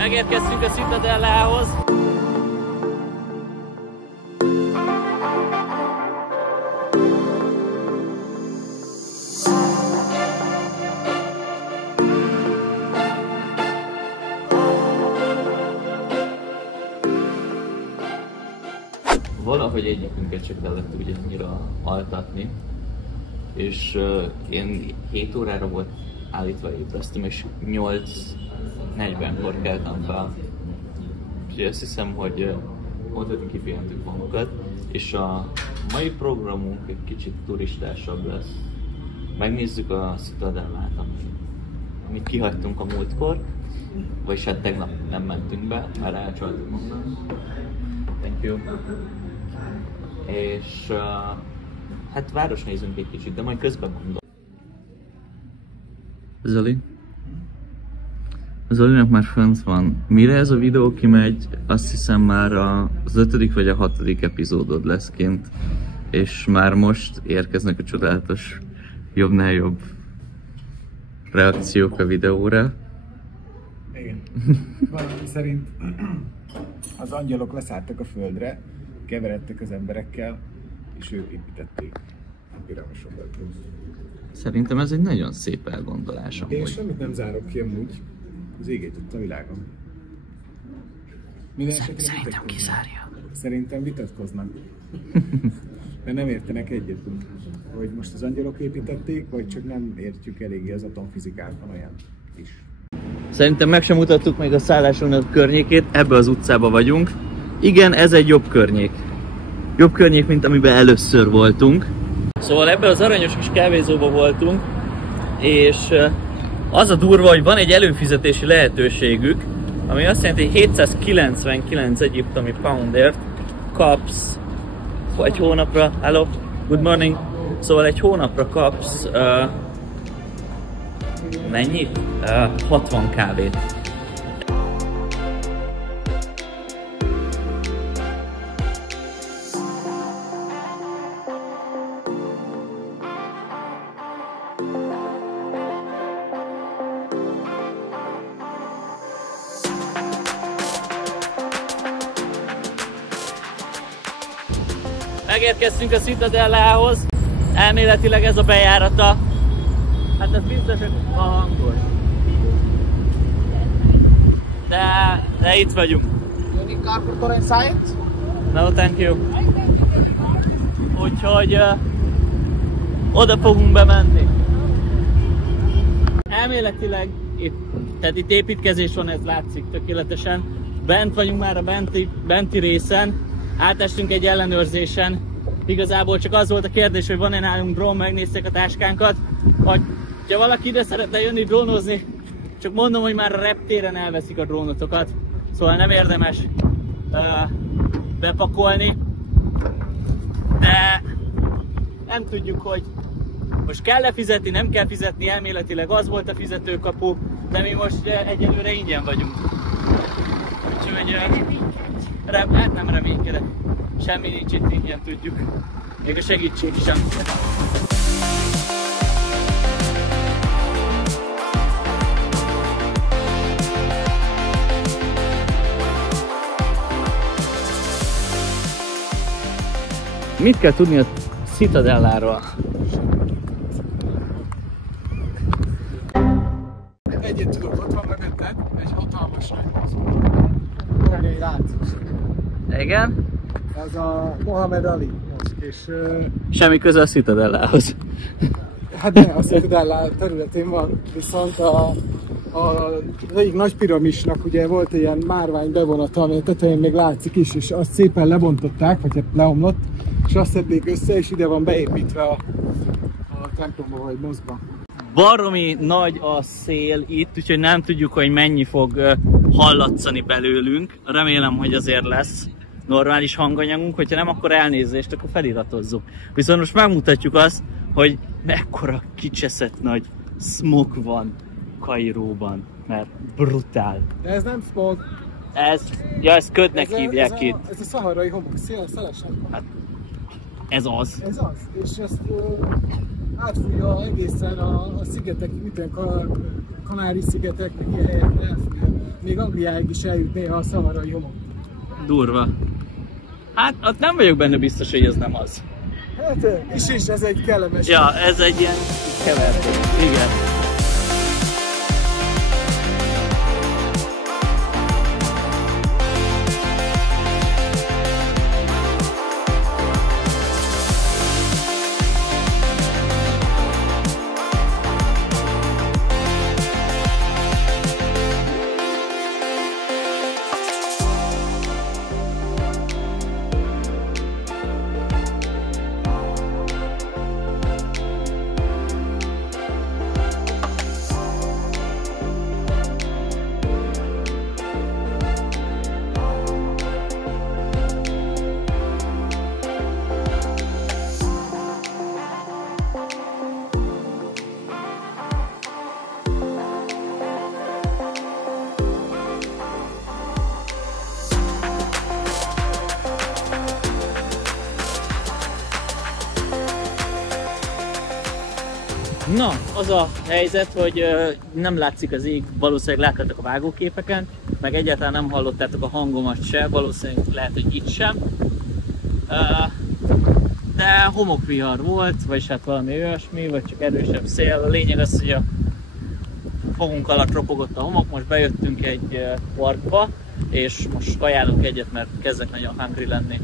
Megérkeztünk a Citadellához. Valahogy egyikünket csak kellett úgy annyira altatni, és én 7 órára volt állítva ébresztem, és 8:40-kor keltem fel. Úgyhogy azt hiszem, hogy mondhatni kipihentük magunkat, és a mai programunk egy kicsit turistásabb lesz. Megnézzük a Citadellát, amit kihagytunk a múltkor, vagyis hát tegnap nem mentünk be, mert elcsaltunk onnan. Thank you. És hát városnézünk egy kicsit, de majd közben mondom. Zoli? Zolinak már fönt van. Mire ez a videó kimegy, azt hiszem már az 5. vagy a 6. epizódod lesz kint. És már most érkeznek a csodálatos jobbnál jobb reakciók a videóra. Igen. Valami szerint az angyalok leszálltak a földre, keveredtek az emberekkel, és ők építették a piramosokat. Szerintem ez egy nagyon szép elgondolás amúgy. Én semmit nem zárok ki amúgy, az ég együtt a világon. Szerintem kizárja. Szerintem vitatkoznak. Mert nem értenek egyet, hogy most az angyalok építették, vagy csak nem értjük eléggé az atomfizikában olyan is. Szerintem meg sem mutattuk még a szállásunknak környékét, ebbe az utcába vagyunk. Igen, ez egy jobb környék. Jobb környék, mint amiben először voltunk. Szóval ebben az aranyos kis kávézóban voltunk, és az a durva, hogy van egy előfizetési lehetőségük, ami azt jelenti, hogy 799 egyiptomi poundért kapsz egy hónapra, hello, good morning, szóval egy hónapra kapsz mennyit? 60 kávét. Megérkeztünk a Citadellához, elméletileg ez a bejárata. Hát ez biztosan a hangos. De itt vagyunk. No, thank you. Úgyhogy oda fogunk bemenni. Elméletileg itt építkezés van, ez látszik tökéletesen. Bent vagyunk már a benti részen. Átestünk egy ellenőrzésen. Igazából csak az volt a kérdés, hogy van-e nálunk drón, megnézték a táskánkat. Ha valaki ide szeretne jönni drónozni, csak mondom, hogy már a reptéren elveszik a drónotokat. Szóval nem érdemes bepakolni. De nem tudjuk, hogy most kell-e fizetni, nem kell fizetni, elméletileg az volt a fizetőkapu, de mi most egyelőre ingyen vagyunk. Úgyhogy hát nem reménykedek. Semmi nincs itt ingyen, tudjuk. Még a segítség sem. Mit kell tudni a Citadelláról? Egyet tudok, ott van mögötted, egy hatalmas nagy egy látszik. Igen? Ez a Mohamed Ali most, és... Semmi köze a Citadellához. Hát de a Citadella területén van, viszont az egyik nagy piramisnak ugye volt egy ilyen márvány bevonata, ami a tetején még látszik is, és azt szépen lebontották, vagy hát leomlott, és azt szedték össze, és ide van beépítve a templomba vagy mozgba. Baromi nagy a szél itt, úgyhogy nem tudjuk, hogy mennyi fog hallatszani belőlünk. Remélem, hogy azért lesz normális hanganyagunk, hogyha nem, akkor elnézést, akkor feliratozzuk. Viszont most megmutatjuk azt, hogy mekkora kicseszett nagy smog van Kairóban, mert brutál. De ez nem smog. Ezt ködnek hívják itt. Ez a szaharai homok, szelesen. Hát, ez az. Ez az, és ezt átfújja egészen a szigetek, Kanári-szigetek, meg ilyen helyekre elfújja. még Angliáig is eljut néha a szamarai homok. Durva. Hát ott nem vagyok benne biztos, hogy ez nem az. Hát is ez egy kellemes. Ja, ez egy ilyen kevertő. Igen. Na, az a helyzet, hogy nem látszik az ég, valószínűleg láttátok a vágóképeken, meg egyáltalán nem hallottátok a hangomat se, valószínűleg lehet, hogy itt sem. De homokvihar volt, vagyis hát valami olyasmi, vagy csak erősebb szél. A lényeg az, hogy a fogunk alatt ropogott a homok, most bejöttünk egy parkba, és most kajálunk egyet, mert kezdek nagyon hungry lenni.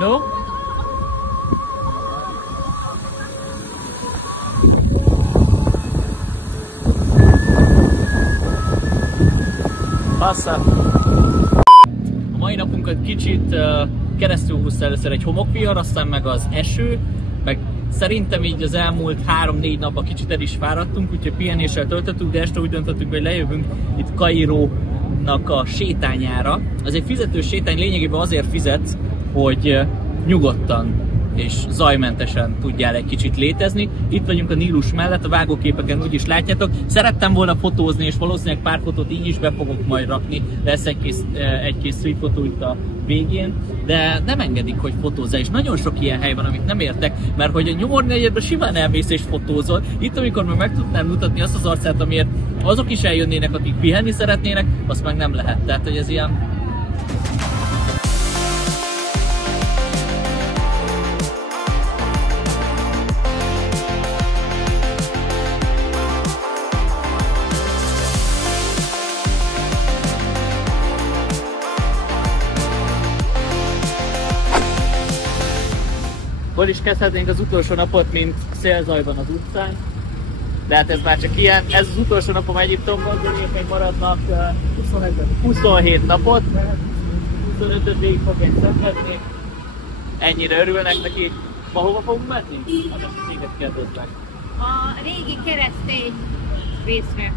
No? Passza. A mai napunkat kicsit keresztül húzta először egy homokvihar, aztán meg az eső, meg szerintem így az elmúlt 3-4 napban kicsit el is fáradtunk, úgyhogy pihenéssel töltöttük, de este úgy döntöttünk, hogy lejövünk itt Kairónak a sétányára. Ez egy fizetős sétány, lényegében azért fizetsz, hogy nyugodtan és zajmentesen tudjál egy kicsit létezni. Itt vagyunk a Nílus mellett, a vágóképeken úgyis látjátok. Szerettem volna fotózni, és valószínűleg pár fotót így is be fogok majd rakni. Lesz egy-két street fotó itt a végén, de nem engedik, hogy fotózzál. És nagyon sok ilyen hely van, amit nem értek, mert hogy a Nyomornegyedben simán elmész és fotózol. Itt, amikor meg tudnám mutatni azt az arcát, amiért azok is eljönnének, akik pihenni szeretnének, azt meg nem lehet. Tehát, hogy ez ilyen... Hol is kezdhetnénk az utolsó napot, mint szélzajban az utcán. De hát ez már csak ilyen. Ez az utolsó napom Egyiptomban, még maradnak 27 napot. 25-öt végig fogják szenvedni. Ennyire örülnek neki. Ma hova fogunk menni? Hát ezt a széket kérdeznek. A régi keresztény részre.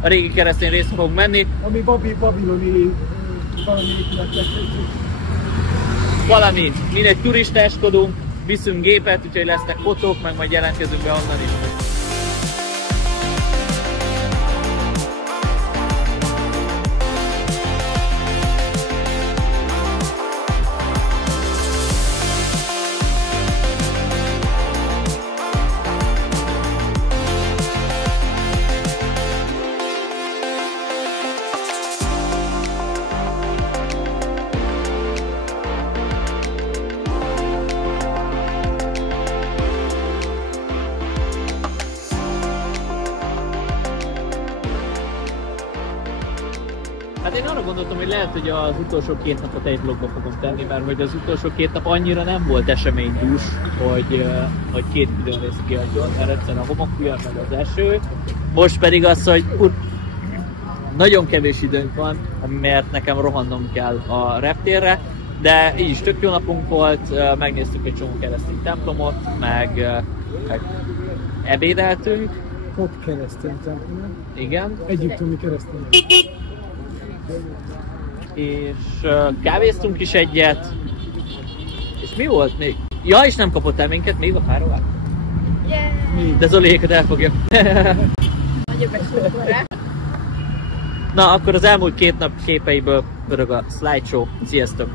A régi keresztény részre fogunk menni. Ami babiloni valami épületet. Valami, mindegy turistáskodunk, viszünk gépet, úgyhogy lesznek fotók, meg majd jelentkezünk be onnan is. Hát én arra gondoltam, hogy lehet, hogy az utolsó 2 napot egy vlogba fogom tenni, mert hogy az utolsó 2 nap annyira nem volt eseménydús, hogy 2 videórészt kiadjon, mert egyszerűen a homokvihar meg az eső. Most pedig az, hogy nagyon kevés időnk van, mert nekem rohannom kell a reptérre, de így is tök jó napunk volt, megnéztük egy csomó keresztény templomot, meg ebédeltünk. Ott keresztény templom. Igen. Egyiptomi keresztény. És kávéztunk is egyet. És mi volt még? Ja, és nem kapott el minket még a fáróvár? Yeah. De Zoliékat elfogja. Nagyobb esőkora. Na, akkor az elmúlt 2 nap képeiből pörög a slideshow. Sziasztok!